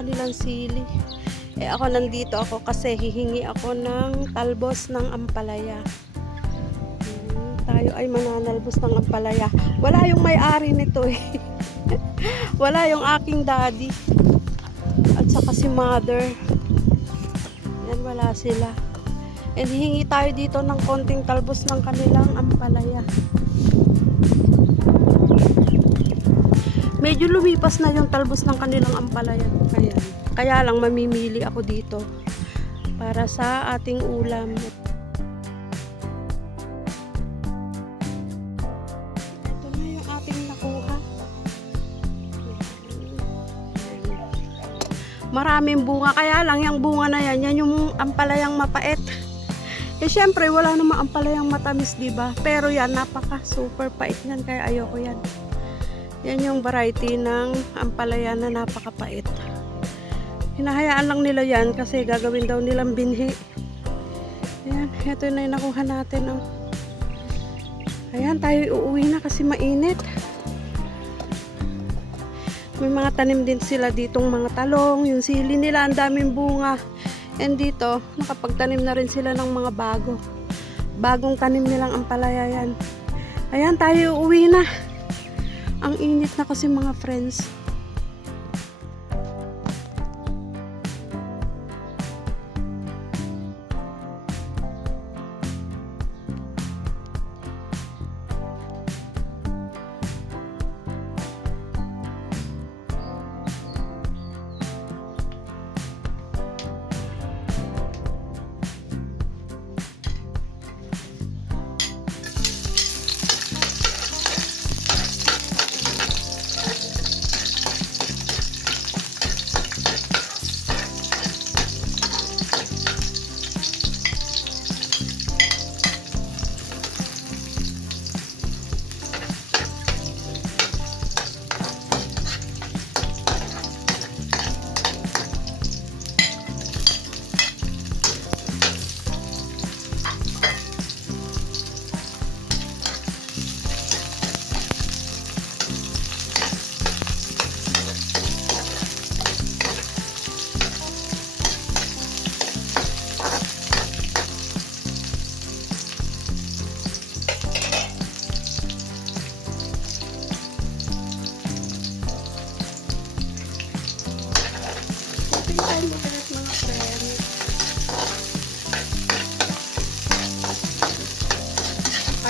kanilang sili. Ako nandito ako kasi hihingi ako ng talbos ng ampalaya. Tayo ay mananalbos ng ampalaya. Wala yung may-ari nito eh. Wala yung aking daddy. At saka si mother. Yan, wala sila. And hihingi tayo dito ng konting talbos ng kanilang ampalaya. Medyo lumipas na yung talbos ng kanilang ampalaya. Kaya lang mamimili ako dito para sa ating ulam. Ito na yung ating nakuha. Maraming bunga, kaya lang yung bunga na yan yung ampalayang mapait. Syempre wala namang ampalayang matamis, diba? Pero yan, napaka super pait yan, kaya ayoko yan. Yan yung variety ng ampalaya na napakapait. Hinahayaan lang nila yan kasi gagawin daw nilang binhi. Ayan, ito na yung nakuha natin. Oh. Ayan, tayo uuwi na kasi mainit. May mga tanim din sila ditong mga talong. Yung sili nila, ang daming bunga. And dito, nakapagtanim na rin sila ng mga bagong tanim nilang ampalaya yan. Ayan, tayo uuwi na. Ang init na kasi mga friends.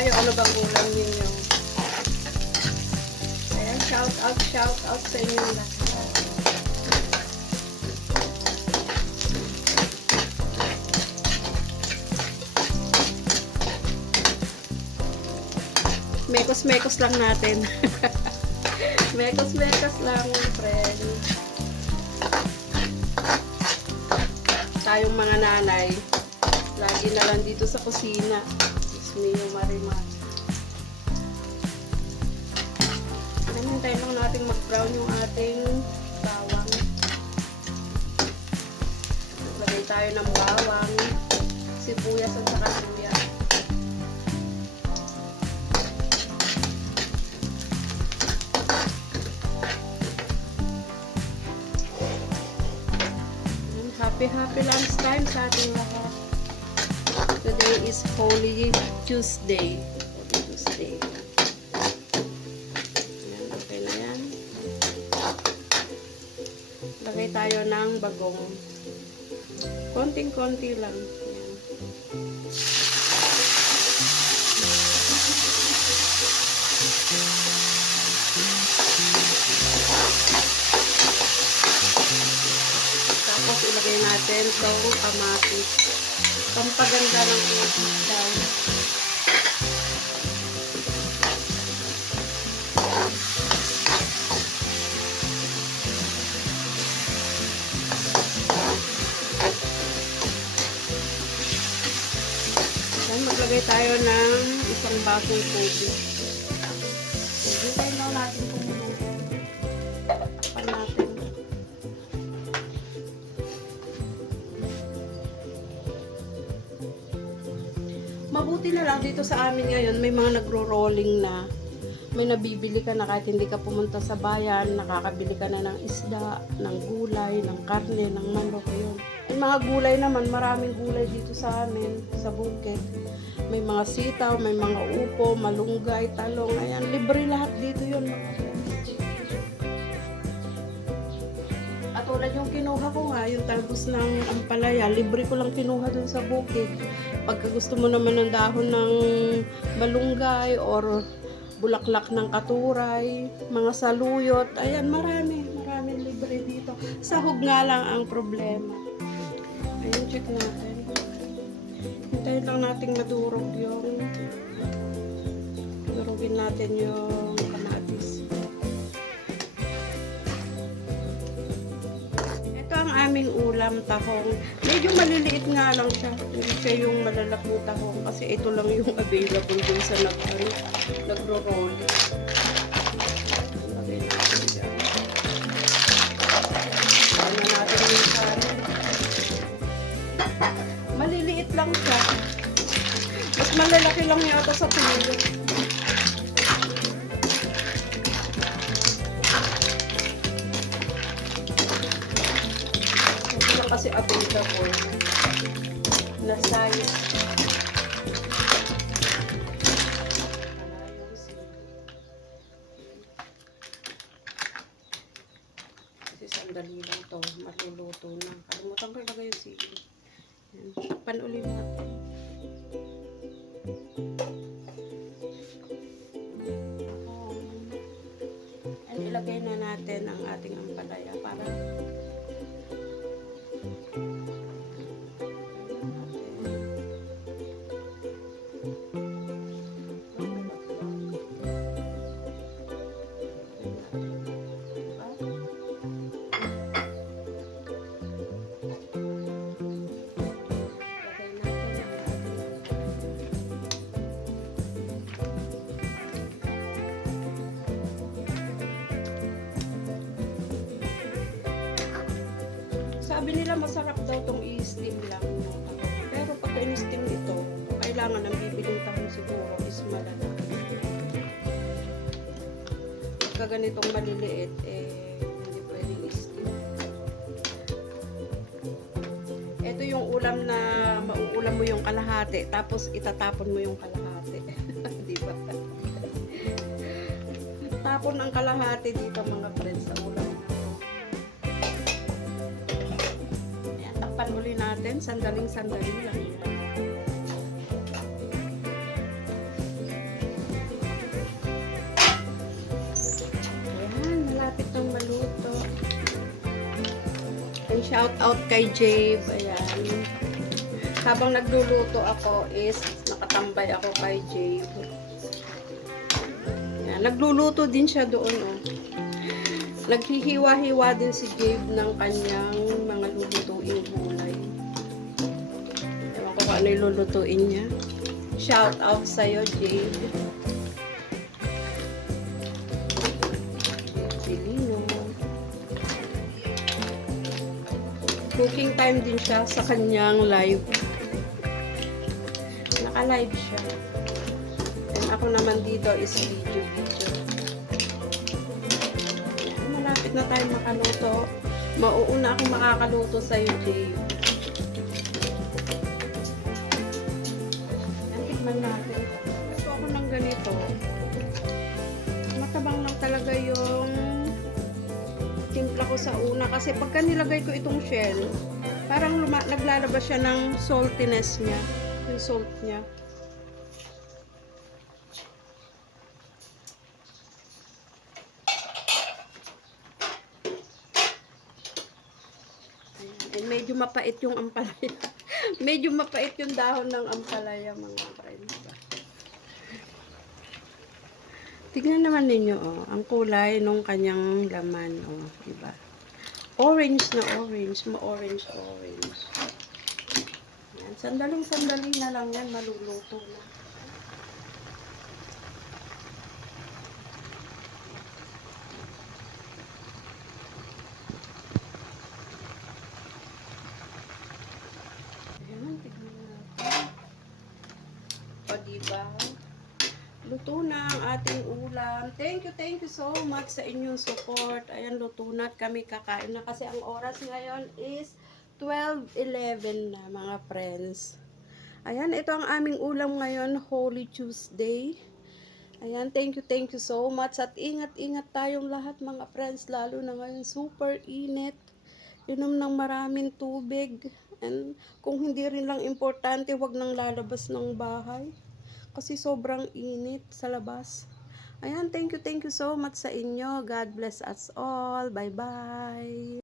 Kayo, ano bang ulam ninyo? Ayan, shout out sa inyong lahat. Mekos lang natin. Mekos lang, friend. Tayong mga nanay, lagi na lang dito sa kusina. Mio Marimar. Hintayin lang natin mag-brown yung ating bawang. Lagay tayo ng bawang, sibuyas at saka luya. Happy lunchtime sa ating lahat. Today is Holy Tuesday. Ayan, okay na yan. Lagay tayo ng bagong. Konting-konti lang. Ayan. Tapos ilagay natin itong kamatis. Pampaganda ng daw. Then maglagay tayo ng isang basong tubig. Hintayin lang natin kung natin. Mabuti na lang dito sa amin ngayon may mga nagro-rolling na. may nabibili ka na kahit hindi ka pumunta sa bayan, nakakabili ka na ng isda, ng gulay, ng karne, ng manok, yun. Yung mga gulay naman, maraming gulay dito sa amin, sa bukid. May mga sitaw, may mga upo, malunggay, talong, ayan, libre lahat dito yun, mga friends. At tulad yung kinuha ko nga, yung talbos ng ampalaya, libre ko lang kinuha dun sa bukid. Pagka gusto mo naman ng dahon ng malunggay or bulaklak ng katuray, mga saluyot, ayan, maraming libre dito. Sahog nga lang ang problema. Ayun, check natin. Hintayin lang nating madurog durugin natin yung kamatis. Ito ang aming ulam, tahong. Medyo maliliit nga lang siya. Hindi siya yung malalaking tahong kasi ito lang yung available dun sa nagro-roll. Lagay natin dyan. Ano natin yung kanin. Maliliit lang siya. Mas malalaki lang yata sa tulo. Ito na kasi available na size. Kasi sandali lang to, maluluto na. Kalimutan ko ilagay yung sili. Takpan ulit natin. And ilagay na natin ang ating ampalaya para sabi nila masarap daw itong i-steam lang yung tahong. Pero pagka in-steam ito, kailangan ng bibiling tahong siguro is malala. Pagka ganitong maliliit, hindi pwedeng i-steam. Ito yung ulam na mauulam mo yung kalahati, tapos itatapon mo yung kalahati. Diba? Tapon ang kalahati dito mga friends sa ulam. Uli natin, sandaling-sandali lang yan. Ayan, malapit ng maluto. And shout out kay Jave. Ayan. Habang nagluluto ako is nakatambay ako kay Jave. Ayan, nagluluto din siya doon. Oh. Naghihiwa-hiwa din si Jave ng kanyang mga lulutuin gulay. Ewan ko kung ano yung lulutuin niya. Shout out sa'yo, Jave. Pilino. Cooking time din siya sa kanyang live. Naka-live siya. And ako naman dito is video. Malapit na tayo makaluto. Mauuna akong makakaluto sa'yo, Jave. Yan, tikman natin. Gusto ako ng ganito. Matabang lang talaga yung timpla ko sa una. Kasi pagka nilagay ko itong shell, parang naglalabas siya ng saltiness niya. Yung salt niya. And medyo mapait yung ampalaya. Medyo mapait yung dahon ng ampalaya, mga friends. Tignan naman ninyo, oh, ang kulay nung kanyang laman, oh, diba? Orange na orange, ma-orange. Yan, sandaling-sandali na lang yan, maluluto na. Ayan, tignan natin. O, diba? Luto na ang ating ulam. Thank you so much sa inyong support. Ayan, luto na at kami kakain na kasi ang oras ngayon is 12:11 na mga friends. Ayan, ito ang aming ulam ngayon, Holy Tuesday. Ayan, thank you so much at ingat-ingat tayong lahat mga friends, lalo na ngayon super init. Inom ng maraming tubig and kung hindi rin lang importante, wag nang lalabas ng bahay kasi sobrang init sa labas. Ayan, thank you so much sa inyo. God bless us all. Bye-bye.